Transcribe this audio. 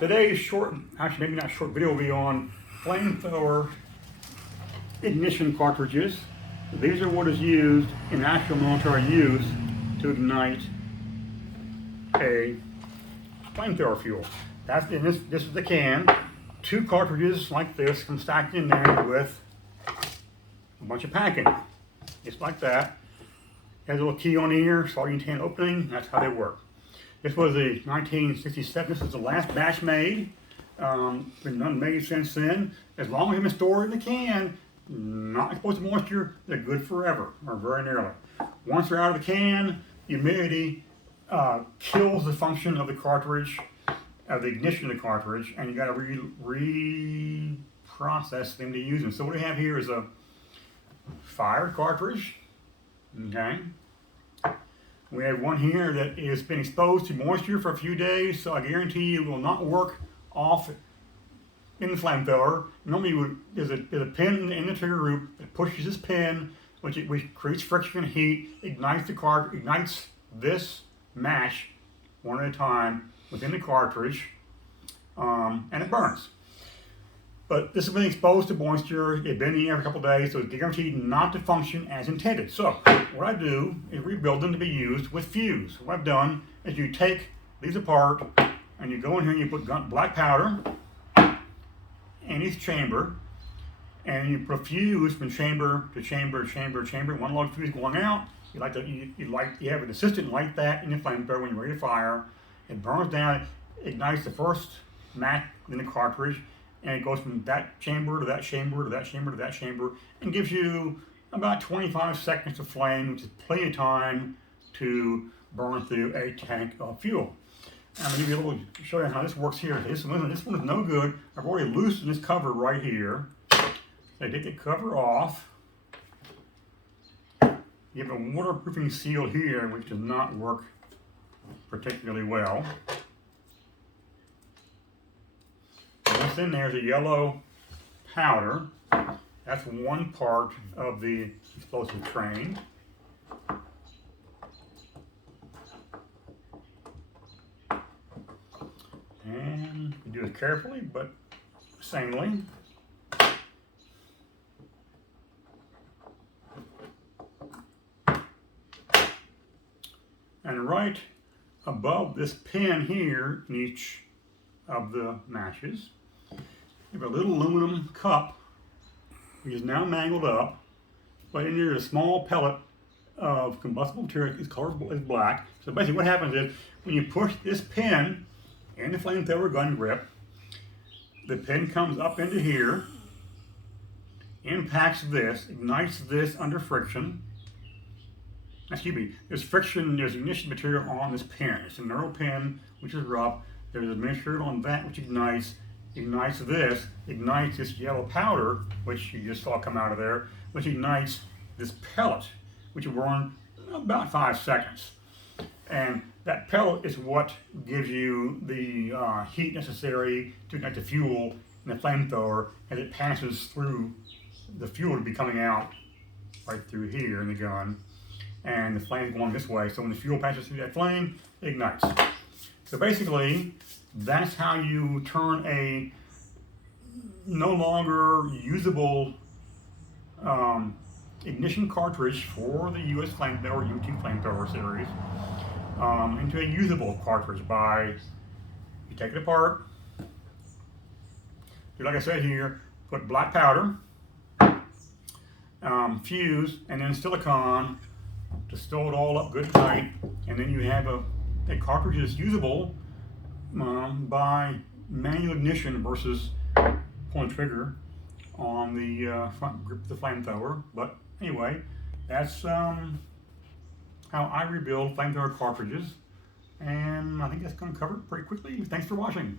Today's short, actually maybe not short video, will be on flamethrower ignition cartridges. These are what is used in actual military use to ignite a flamethrower fuel. This is the can. 2 cartridges like this come stacked in there with a bunch of packing, just like that. Has a little key on here, starting tan opening. That's how they work. This was a 1967. This is the last batch made. Been none made since then. As long as they've been stored in the can, not exposed to moisture, they're good forever, or very nearly. Once they're out of the can, humidity kills the function of the cartridge, of the ignition of the cartridge, and you got to reprocess them to use them. So what we have here is a fired cartridge. Okay. We have one here that has been exposed to moisture for a few days, so I guarantee you it will not work off in the flamethrower. Normally there's a pin in the trigger group that pushes this pin, which creates friction and heat, ignites this match one at a time within the cartridge, and it burns. But this has been exposed to moisture. It's been in the air for a couple of days, so it's guaranteed not to function as intended. So what I do is rebuild them to be used with fuse. What I've done is you take these apart and you go in here and you put black powder in each chamber, and you put fuse from chamber to chamber to chamber to chamber. One log fuse going out. You have an assistant light that in the flamethrower when you're ready to fire. It burns down, ignites the first match in the cartridge, and it goes from that chamber to that chamber to that chamber to that chamber, and gives you about 25 seconds of flame, which is plenty of time to burn through a tank of fuel. I'm going to give you a little, show you how this works here. This one is no good. I've already loosened this cover right here. I take the cover off. You have a waterproofing seal here, which does not work particularly well. What's in there is a yellow powder. That's one part of the explosive train. And you do it carefully but sanely. And right above this pin here in each of the matches, you have a little aluminum cup, which is now mangled up, but in here is a small pellet of combustible material. Its color is black. So basically what happens is, when you push this pin in the flamethrower gun grip, the pin comes up into here, impacts this, ignites this under friction. Excuse me, there's friction, there's ignition material on this pin. It's a knurled pin, which is rough. There's a material on that which ignites this, ignites this yellow powder, which you just saw come out of there, which ignites this pellet, which will burn about 5 seconds. And that pellet is what gives you the heat necessary to ignite the fuel in the flamethrower as it passes through the fuel to be coming out right through here in the gun. And the flame going this way, so when the fuel passes through that flame, it ignites. So basically, that's how you turn a no longer usable ignition cartridge for the US flamethrower, U2 flamethrower series, into a usable cartridge by, you take it apart, do like I said here, put black powder, fuse, and then silicone to stow it all up good and tight, and then you have a cartridge that's usable by manual ignition versus pulling the trigger on the front grip of the flamethrower. But anyway, that's how I rebuild flamethrower cartridges, and I think that's going to cover it pretty quickly. Thanks for watching.